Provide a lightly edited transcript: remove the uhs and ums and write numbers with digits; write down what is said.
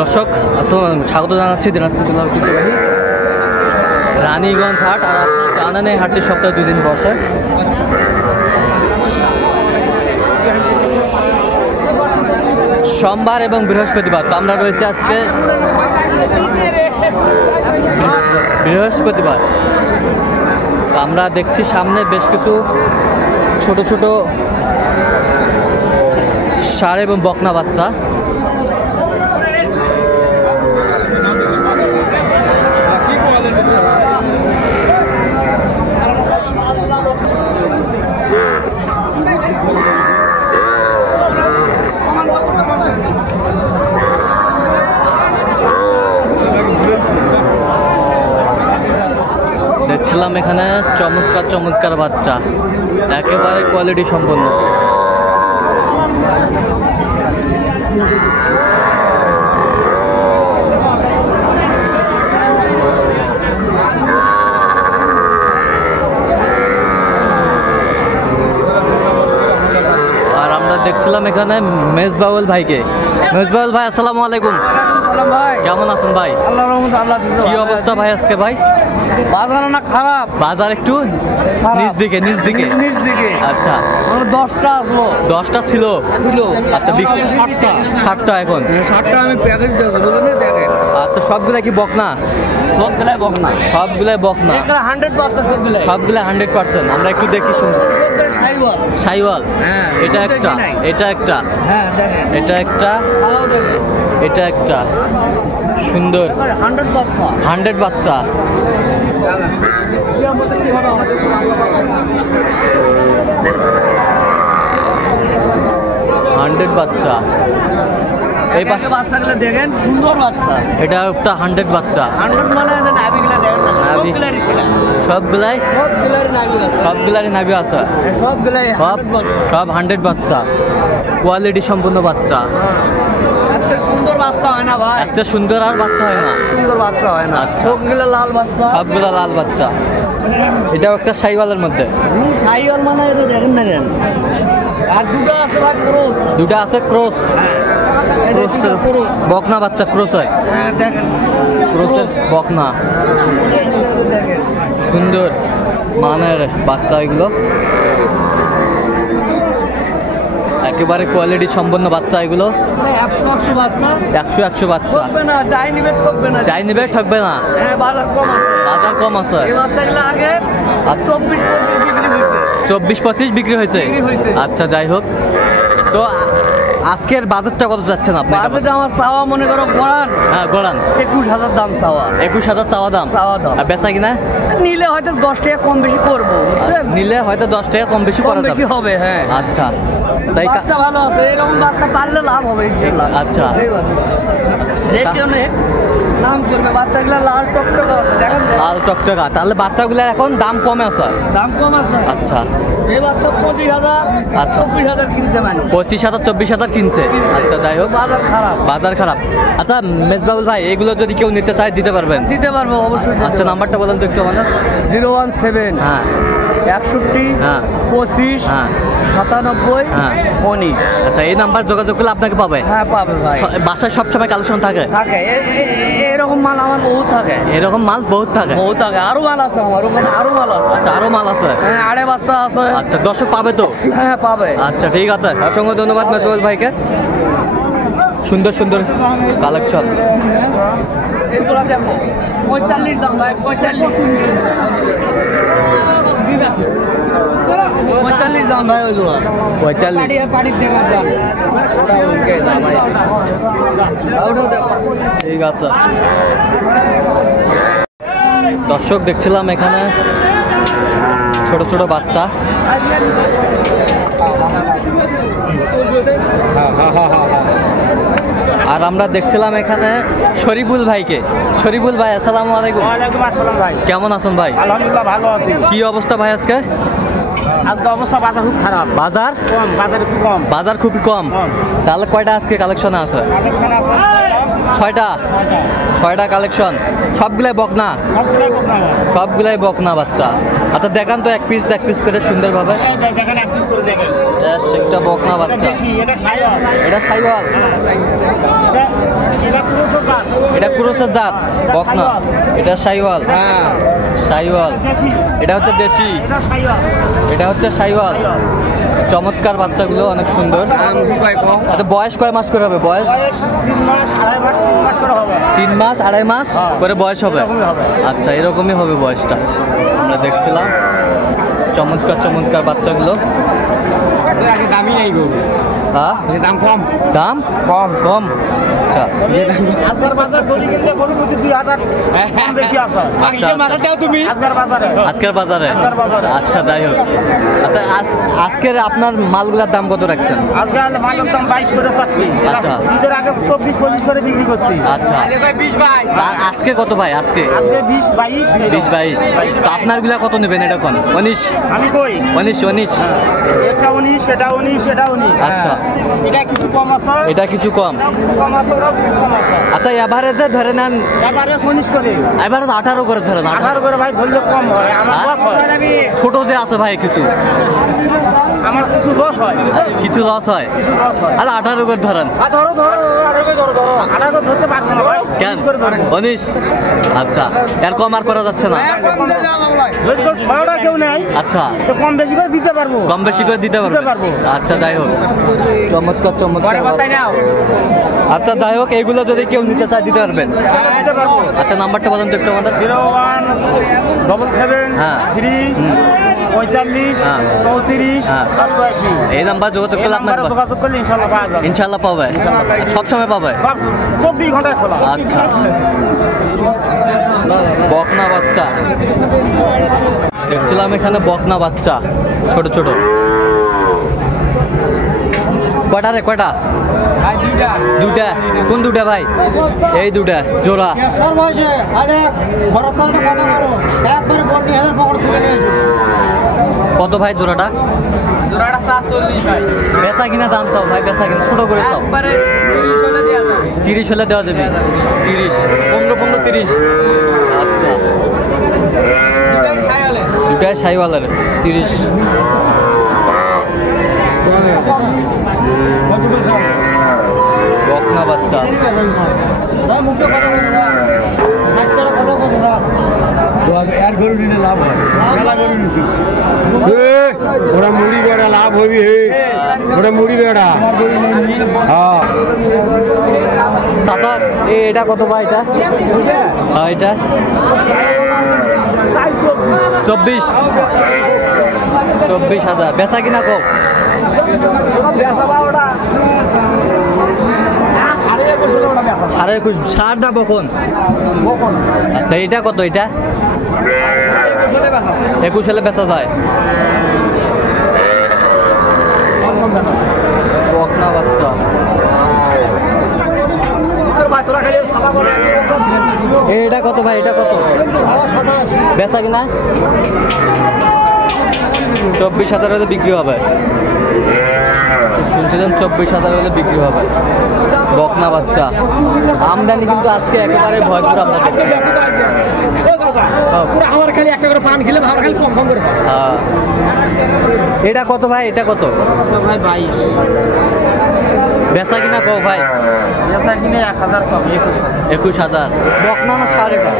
দর্শক স্বাগত জানাচ্ছি দিনাজপুর জেলা ঐতিহ্যবাহী রানীগঞ্জ হাট। আর আপনার জানেন এই হাটটি সপ্তাহে 2 দিন বসে। সোমবার এবং বৃহস্পতিবার। তো আমরা রয়েছে আজকে বৃহস্পতিবার। তো আমরা দেখছি সামনে বেশ কিছু ছোট ছোট ষাঁড় এবং বকনা বাচ্চা। দেখছিলাম এখানে চমৎকার চমৎকার বাচ্চা, একেবারে কোয়ালিটি সম্পন্ন। আর আমরা দেখছিলাম এখানে মেজবাউল ভাইকে। মেজবাউল ভাই, আসসালামু আলাইকুম। কেমন আছেন ভাই? কি অবস্থা ভাই আজকে ভাই? বাজার না খারাপ, বাজার একটু নিচ দিকে আচ্ছা 10টা ছিল। আচ্ছা 60টা এখন 60টা আমি প্যাকেজ দিয়েছি, বুঝলেন? দেখেন আচ্ছা সবগুলা কি বকনা? সবগুলাই বকনা, সবগুলাই বকনা, 100% সবগুলা 100%। আমরা একটু দেখি শুনি। সাইওয়াল, হ্যাঁ এটা একটা, এটা একটা, হ্যাঁ দেখেন এটা একটা, এটা একটা সুন্দর 100 বাচ্চা। বাচ্চা এই পাশে বাচ্চাগুলো দেখেন, সুন্দর বাচ্চা। এটা একটা 100 বাচ্চা। 100 মানে নাভিগুলো দেখেন, সবগুলারই নাভি আছে, সব 100 বাচ্চা, কোয়ালিটি সম্পূর্ণ বাচ্চা। সুন্দর বাচ্চা হয় না ভাই, আচ্ছা সুন্দর আর বাচ্চা হয় না, সুন্দর বাচ্চা হয় না। আচ্ছা সবগুলো লাল বাচ্চা, সবগুলা লাল বাচ্চা। এটাও একটা সাইওয়ালের মধ্যে। সাইওয়াল মানে এটা দেখেন না কেন। আর দুটো আছে ভাই ক্রস, দুটো আছে ক্রস। বকনা বাচ্চা ক্রস হয়, হ্যাঁ দেখেন ক্রসের বকনা। সুন্দর মানের বাচ্চা এগুলো, একেবারে কোয়ালিটি সম্পন্ন বাচ্চা এগুলো। 100 বাচ্চা, যাই নিবে ঠকবে না। বাজার কম আছে। 24-25 বিক্রি হয়েছে। আচ্ছা যাই হোক, তো আজকের বাজারটা কত যাচ্ছেন আপনি? বাজারটা আমার চাওয়া মনে করো গড়ান, হ্যাঁ গড়ান 21,000 দাম চাওয়া। 21,000 চাওয়া দাম। আর বেচা কিনা নিলে হয়তো 10 টাকা কম বেশি করবো, নিলে হয়তো 10 টাকা কম বেশি করা যাবে, হবে। হ্যাঁ আচ্ছা বাচ্চা ভালো আছে, এরকম বাচ্চা পারলে লাভ হবে ইনশাআল্লাহ। আচ্ছা যে কেনে নাম করবে বাচ্চাগুলো লাল টকটকা আছে, দেখেন লাল টকটকা। তাহলে বাচ্চাগুলোর এখন দাম কমে আছে, দাম কম আছে। আচ্ছা এই বাচ্চা 25,000, আচ্ছা 24,000 কিনছে মানে, 25,000 24,000 কিনছে। আচ্ছা যাই হোক, বাজার খারাপ। আচ্ছা মেজবাউল ভাই, এগুলো যদি কেউ নিতে চায় দিতে পারবেন? দিতে পারবো অবশ্যই। আচ্ছা নাম্বারটা বলেন তো একটু আমাদের। 017 হ্যাঁ 61 হ্যাঁ 25 হ্যাঁ 97 হ্যাঁ 19। আচ্ছা এই নাম্বার যোগাযোগ করলে আপনাকে পাবে? হ্যাঁ পাবে ভাই। বাসায় সবসময় কালেকশন থাকে? থাকে, এরকম মাল আমার বহুত থাকে। এরকম মাল বহুত থাকে? বহুত থাকে, আরো মাল আছে আমার ওখানে, আরো মাল আছে। আচ্ছা আরো মাল আছে? হ্যাঁ আড়ে বাচ্চা আছে। আচ্ছা দর্শক পাবে তো? হ্যাঁ পাবে। আচ্ছা ঠিক আছে, অসংখ্য ধন্যবাদ মেজবাউল ভাইকে। সুন্দর সুন্দর কালেকশন। এগুলো দেখো 45 দাম ভাই, 45 দাম ভাই, ওইগুলো 45 পাড়ির দেখার দাম। ঠিক আছে। দর্শক দেখছিলাম এখানে ছোট ছোট বাচ্চা। আর আমরা দেখছিলাম এখানে শরীফুল ভাইকে। শরীফুল ভাই আসসালামু আলাইকুম। ওয়ালাইকুম আসসালাম ভাই, কেমন আছেন ভাই? আলহামদুলিল্লাহ ভালো আছি। কি অবস্থা ভাই আজকে? আজকে অবস্থা বাজার খুব খারাপ, বাজার কম, বাজার খুব কম, বাজার খুবই কম। তাহলে কয়টা আজকে কালেকশনে আছে? কালেকশন আছে 6টা কালেকশন। সবগুলাই বকনা? সবগুলাই বকনা বাচ্চা। আচ্ছা দেখান তো এক পিস করে সুন্দরভাবে। একটা বকনা বাচ্চা, এটা সাইওয়াল, ক্রসের জাত বকনা, এটা শাইওয়াল। হ্যাঁ শাইওয়াল, এটা হচ্ছে দেশি, এটা হচ্ছে শাইওয়াল। চমৎকার বাচ্চাগুলো অনেক সুন্দর। আচ্ছা বয়স কয় মাস করে হবে? বয়স 3 মাস 2.5 মাস করে বয়স হবে। আচ্ছা এরকমই হবে বয়সটা, আমরা দেখছিলাম। চমৎকার চমৎকার বাচ্চাগুলো। দামি নাই গো, হ্যাঁ দাম কম, দাম কম কম। আচ্ছা আজকের বাজার দড়ি কিনলে গরু প্রতি 2000 কম বেশি আছে। আচ্ছা মাথা দাও তুমি আজকের বাজারে, আজকের বাজারে। আচ্ছা যাই হোক, আচ্ছা আজকের আপনার মালগুলোর দাম কত রাখছেন? আজকে মালের দাম 22 করে চাচ্ছি। আচ্ছা ঈদের আগে 24-25 করে বিক্রি করছি। আচ্ছা 20 ভাই। আজকে কত ভাই? আজকে 20-22 তো আপনার গুলা কত নেবেন? এটা কোন 19? আমি কই 19 এটা 19, এটা 19, এটা 19। আচ্ছা এটা কিছু কম আছে, এটা কিছু কম কম আছে, ওরা কিছু কম আছে। আচ্ছা এভারেজে ধরে নেন, এবারে 19 করে, এভারেজ 18 করে ধরেন। 18 করে ভাই ধরলে কম হয়, আমার লস হয়। ছোট যে আছে ভাই কিছু, আমার কিছু লস হয়, কিছু লস হয়। কিছু লস হয়। আচ্ছা 18 করে ধরেন। ধরো 18 করে ধরতে পারবো না ভাই, কেন 20 করে ধরেন। 19? আচ্ছা এর কম আর করা যাচ্ছে না। যদি তোর 6টা কেউ নেই, আচ্ছা তো কম বেশি করে দিতে পারবো, কম বেশি করে দিতে পারবো। আচ্ছা যাই হোক, চমৎকার চমৎকার। আচ্ছা যাই হোক, এইগুলো যদি কেউ নিতে চায় দিতে পারবেন? দিতে পারবো। আচ্ছা নাম্বারটা বলেন তো একটু আমাদের। 0177 হ্যাঁ 3 45 হ্যাঁ 34 হ্যাঁ। 88। এই নাম্বার যোগাযোগ করলে আপনার যোগাযোগ করলে ইনশাআল্লাহ পাওয়া যাবে। ইনশাল্লাহ পাবে, সব সময় পাবে। সব 24 ঘন্টায় খোলা। আচ্ছা বকনা বাচ্চা দেখছিলাম এখানে, বকনা বাচ্চা ছোট ছোট। কয়টা রে? কয়টা? দুটা। কোন দুটা ভাই? এই দুটা জোড়া। কত ভাই জোড়াটা? জোড়াটা 47 ভাই। বেচা কিনা দাম চাও ভাই? বেচা কিনা ছোট করে চাও? 30 হলে দেওয়া যাবে। 30 হলে দেওয়া যাবে। 30 15 30। আচ্ছা দুটাই শাইওয়ালের 30। বকনা বাচ্চা। ওরা মুড়ি বেড়া লাভ হবি, ওটা মুড়ি বেড়া। হ্যাঁ চাচা এটা কত ভাই? এটা এটা 24,000। বেচা কিনা কম? 21,500। ষাটটা বকন। আচ্ছা এটা কত? এটা 21 হলে বেচা যায়। বকনা বাচ্চা। এটা কত ভাই? এটা কত? বেচা কিনা 24,000 হলে বিক্রি হবে। শুনছিলেন 24,000 হলে বিক্রি হবে বকনা বাচ্চা। আমদানি কিন্তু আজকে একেবারে ভয়ঙ্কর আমদানি। আমার খালি একটা করে পান খেলে ভালো, খালি কম কম করে। হ্যাঁ এটা কত ভাই? এটা কত ভাই? 22। বেচা কিনা কও ভাই? বেচা কিনে 1000 কম, 21,000। বকনা না ষাঁড়? এটা